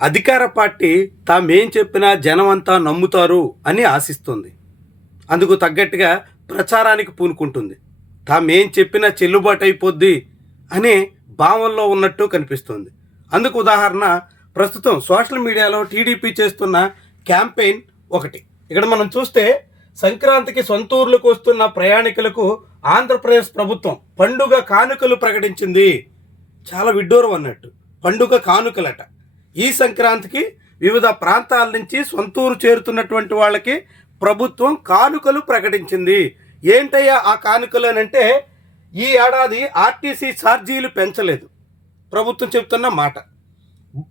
అధికార పార్టీ తామేం చెప్పినా జనం అంతా నమ్ముతారు అని ఆశిస్తుంది. అందుకు తగ్గట్టుగా ప్రచారానికి పూనుకుంటుంది. తామేం చెప్పినా చెల్లుబాటు అయిపోద్ది అనే భావంలో ఉన్నట్టు కనిపిస్తుంది. అందుకు ఉదాహరణ ప్రస్తుతం సోషల్ మీడియాలో టీడీపీ చేస్తున్న క్యాంపెయిన్ ఒకటి. ఇక్కడ మనం చూస్తే సంక్రాంతికి సొంత ఊర్లకు వస్తున్న ప్రయాణికులకు ఆంధ్రప్రదేశ్ ప్రభుత్వం పండుగ కానుకలు ప్రకటించింది. చాలా విడ్డూరం అన్నట్టు, పండుగ కానుకలట. ఈ సంక్రాంతికి వివిధ ప్రాంతాల నుంచి సొంతూరు చేరుతున్నటువంటి వాళ్ళకి ప్రభుత్వం కానుకలు ప్రకటించింది. ఏంటయ్యా ఆ కానుకలు అని అంటే, ఈ ఏడాది ఆర్టీసీ ఛార్జీలు పెంచలేదు ప్రభుత్వం చెప్తున్న మాట.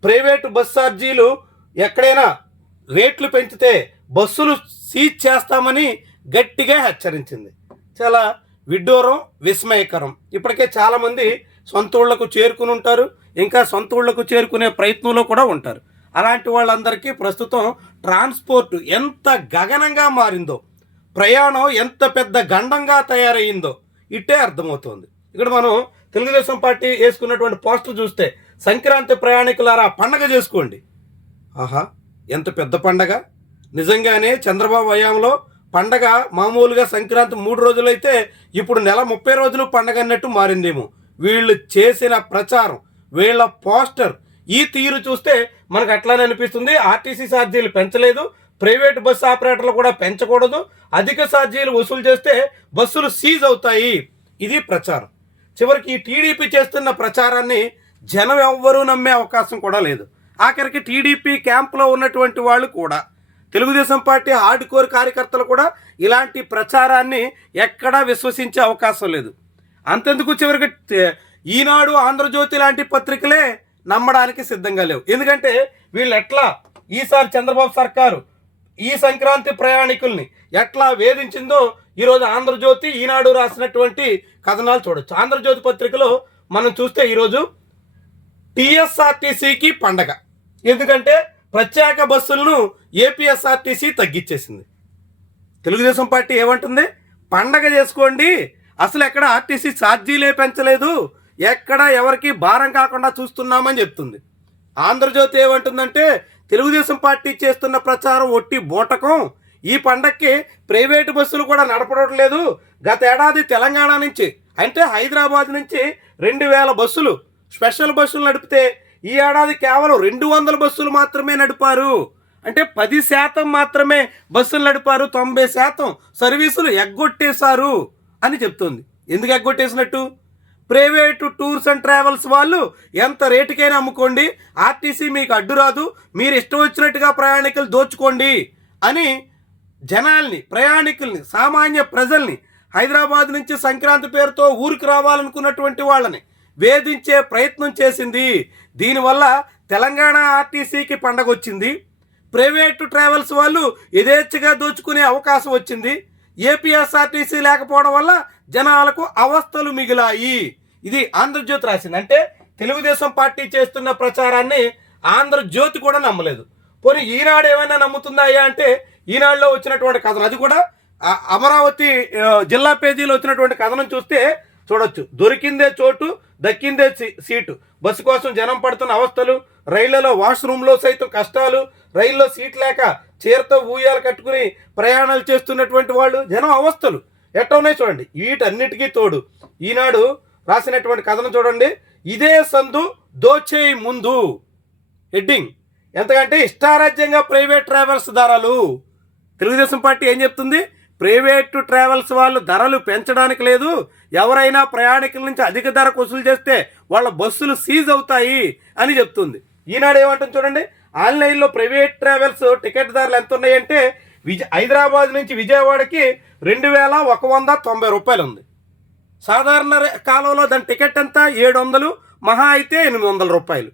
ప్రైవేటు బస్ ఛార్జీలు ఎక్కడైనా రేట్లు పెంచితే బస్సులు సీజ్ చేస్తామని గట్టిగా హెచ్చరించింది. చాలా విడ్డూరం, విస్మయకరం. ఇప్పటికే చాలామంది సొంత ఊళ్ళకు చేరుకుని ఉంటారు, ఇంకా సొంత ఊళ్ళకు చేరుకునే ప్రయత్నంలో కూడా ఉంటారు. అలాంటి వాళ్ళందరికీ ప్రస్తుతం ట్రాన్స్పోర్ట్ ఎంత గగనంగా మారిందో, ప్రయాణం ఎంత పెద్ద గండంగా తయారయ్యిందో ఇట్టే అర్థమవుతోంది. ఇక్కడ మనం తెలుగుదేశం పార్టీ వేసుకున్నటువంటి పోస్టర్ చూస్తే, సంక్రాంతి ప్రయాణికులారా పండగ చేసుకోండి. ఆహా, ఎంత పెద్ద పండగ! నిజంగానే చంద్రబాబు హయాంలో పండగ మామూలుగా సంక్రాంతి 3 రోజులైతే ఇప్పుడు నెల 30 రోజులు పండగ అన్నట్టు మారిందేమో. వీళ్ళు చేసిన ప్రచారం, వీళ్ళ పోస్టర్, ఈ తీరు చూస్తే మనకు అట్లానే అనిపిస్తుంది. ఆర్టీసీ ఛార్జీలు పెంచలేదు, ప్రైవేట్ బస్సు ఆపరేటర్లు కూడా పెంచకూడదు, అధిక ఛార్జీలు వసూలు చేస్తే బస్సులు సీజ్ అవుతాయి. ఇది ప్రచారం. చివరికి ఈ టీడీపీ చేస్తున్న ప్రచారాన్ని జనం ఎవ్వరూ నమ్మే అవకాశం కూడా లేదు. ఆఖరికి టీడీపీ క్యాంపులో ఉన్నటువంటి వాళ్ళు కూడా, తెలుగుదేశం పార్టీ హార్డ్ కోర్ కార్యకర్తలు కూడా ఇలాంటి ప్రచారాన్ని ఎక్కడా విశ్వసించే అవకాశం లేదు. అంతెందుకు, చివరికి ఈనాడు, ఆంధ్రజ్యోతి లాంటి పత్రికలే నమ్మడానికి సిద్ధంగా లేవు. ఎందుకంటే వీళ్ళు ఎట్లా ఈసారి చంద్రబాబు సర్కారు ఈ సంక్రాంతి ప్రయాణికుల్ని ఎట్లా వేధించిందో ఈరోజు ఆంధ్రజ్యోతి, ఈనాడు రాసినటువంటి కథనాలు చూడొచ్చు. ఆంధ్రజ్యోతి పత్రికలో మనం చూస్తే ఈరోజు టీఎస్ఆర్టీసీకి పండగ, ఎందుకంటే ప్రత్యేక బస్సులను ఏపీఎస్ఆర్టీసీ తగ్గించేసింది. తెలుగుదేశం పార్టీ ఏమంటుంది? పండగ చేసుకోండి, అసలు ఎక్కడ ఆర్టీసీ ఛార్జీలే పెంచలేదు, ఎక్కడ ఎవరికి భారం కాకుండా చూస్తున్నామని చెప్తుంది. ఆంధ్రజ్యోతి ఏమంటుందంటే, తెలుగుదేశం పార్టీ చేస్తున్న ప్రచారం ఒట్టి బూటకం, ఈ పండక్కి ప్రైవేటు బస్సులు కూడా నడపడం లేదు. గత ఏడాది తెలంగాణ నుంచి, అంటే హైదరాబాద్ నుంచి 2000 బస్సులు, స్పెషల్ బస్సులు నడిపితే ఈ ఏడాది కేవలం 200 బస్సులు మాత్రమే నడిపారు. అంటే 10% మాత్రమే బస్సులు నడిపారు, 90% సర్వీసులు ఎగ్గొట్టేశారు అని చెప్తుంది. ఎందుకు ఎగ్గొట్టేసినట్టు? ప్రైవేటు టూర్స్ అండ్ ట్రావెల్స్ వాళ్ళు ఎంత రేటుకైనా అమ్ముకోండి, ఆర్టీసీ మీకు అడ్డు రాదు, మీరు ఇష్టం వచ్చినట్టుగా ప్రయాణికులు దోచుకోండి అని జనాల్ని, ప్రయాణికుల్ని, సామాన్య ప్రజల్ని, హైదరాబాద్ నుంచి సంక్రాంతి పేరుతో ఊరికి రావాలనుకున్నటువంటి వాళ్ళని వేధించే ప్రయత్నం చేసింది. దీనివల్ల తెలంగాణ ఆర్టీసీకి పండగ వచ్చింది, ప్రైవేటు ట్రావెల్స్ వాళ్ళు యథేచ్ఛగా దోచుకునే అవకాశం వచ్చింది, ఏపీఎస్ఆర్టీసీ లేకపోవడం వల్ల జనాలకు అవస్థలు మిగిలాయి. ఇది ఆంధ్రజ్యోతి రాసింది. అంటే తెలుగుదేశం పార్టీ చేస్తున్న ప్రచారాన్ని ఆంధ్రజ్యోతి కూడా నమ్మలేదు. పోనీ ఈనాడు ఏమైనా నమ్ముతుందా అంటే, ఈనాడులో వచ్చినటువంటి కథనం, అది కూడా అమరావతి జిల్లా పేజీలో వచ్చినటువంటి కథనం చూస్తే చూడొచ్చు. దొరికిందే చోటు, దక్కిందే సీటు, బస్సు కోసం జనం పడుతున్న అవస్థలు, రైళ్లలో వాష్రూమ్లో సైతం కష్టాలు, రైల్లో సీట్ లేక చీరతో ఊయాలు కట్టుకుని ప్రయాణాలు చేస్తున్నటువంటి వాళ్ళు, జనం అవస్థలు ఎట్లా ఉన్నాయి చూడండి. వీటన్నిటికీ తోడు ఈనాడు రాసినటువంటి కథనం చూడండి. ఇదే సందు దోచేయి ముందు, హెడ్డింగ్. ఎంతకంటే ఇష్టారాజ్యంగా ప్రైవేట్ ట్రావెల్స్ ధరలు. తెలుగుదేశం పార్టీ ఏం చెప్తుంది? ప్రైవేటు ట్రావెల్స్ వాళ్ళు ధరలు పెంచడానికి లేదు, ఎవరైనా ప్రయాణికుల నుంచి అధిక ధరకు వసూలు చేస్తే వాళ్ళ బస్సులు సీజ్ అవుతాయి అని చెప్తుంది. ఈనాడు ఏమంటుంది చూడండి. ఆన్లైన్లో ప్రైవేట్ ట్రావెల్స్ టికెట్ ధరలు ఎంత ఉన్నాయంటే, హైదరాబాద్ నుంచి విజయవాడకి 2190 రూపాయలు ఉంది. సాధారణ కాలంలో దాని టికెట్ ఎంత? 700, మహా అయితే 800 రూపాయలు.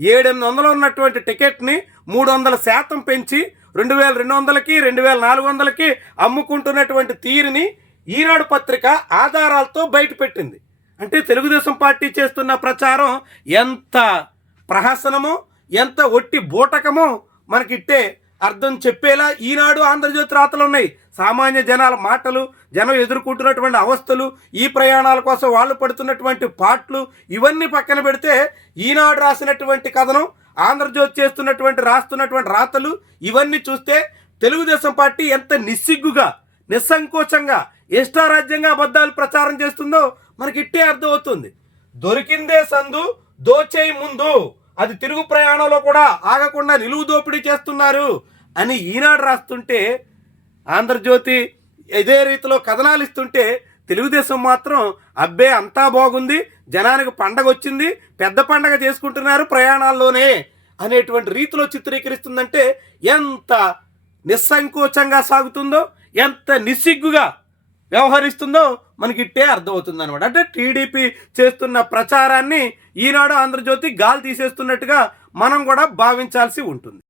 700 ఉన్నటువంటి టికెట్ని 300% పెంచి 2200కి, 2400కి అమ్ముకుంటున్నటువంటి తీరుని ఈనాడు పత్రిక ఆధారాలతో బయటపెట్టింది. అంటే తెలుగుదేశం పార్టీ చేస్తున్న ప్రచారం ఎంత ప్రహసనమో, ఎంత ఒట్టి బూటకమో మనకిట్టే అర్థం చెప్పేలా ఈనాడు, ఆంధ్రజ్యోతి రాతలు ఉన్నాయి. సామాన్య జనాల మాటలు, జనం ఎదుర్కొంటున్నటువంటి అవస్థలు, ఈ ప్రయాణాల కోసం వాళ్ళు పడుతున్నటువంటి పాట్లు, ఇవన్నీ పక్కన పెడితే ఈనాడు రాసినటువంటి కథనం, ఆంధ్రజ్యోతి రాస్తున్నటువంటి రాతలు ఇవన్నీ చూస్తే తెలుగుదేశం పార్టీ ఎంత నిస్సిగ్గుగా, నిస్సంకోచంగా, ఇష్టారాజ్యంగా అబద్ధాలు ప్రచారం చేస్తుందో మనకి ఇట్టే అర్థమవుతుంది. దొరికిందే సందు దోచేయి ముందు, అది తిరుగు ప్రయాణంలో కూడా ఆగకుండా నిలువు దోపిడీ చేస్తున్నారు అని ఈనాడు రాస్తుంటే, ఆంధ్రజ్యోతి ఇదే రీతిలో కథనాలు ఇస్తుంటే తెలుగుదేశం మాత్రం అబ్బే అంతా బాగుంది, జనానికి పండగ వచ్చింది, పెద్ద పండగ చేసుకుంటున్నారు ప్రయాణాల్లోనే అనేటువంటి రీతిలో చిత్రీకరిస్తుందంటే ఎంత నిస్సంకోచంగా సాగుతుందో, ఎంత నిస్సిగ్గుగా వ్యవహరిస్తుందో మనకి ఇట్టే అర్థమవుతుంది అనమాట. అంటే టీడీపీ చేస్తున్న ప్రచారాన్ని ఈనాడు ఆంధ్రజ్యోతి గాలి తీసేస్తున్నట్టుగా మనం కూడా భావించాల్సి ఉంటుంది.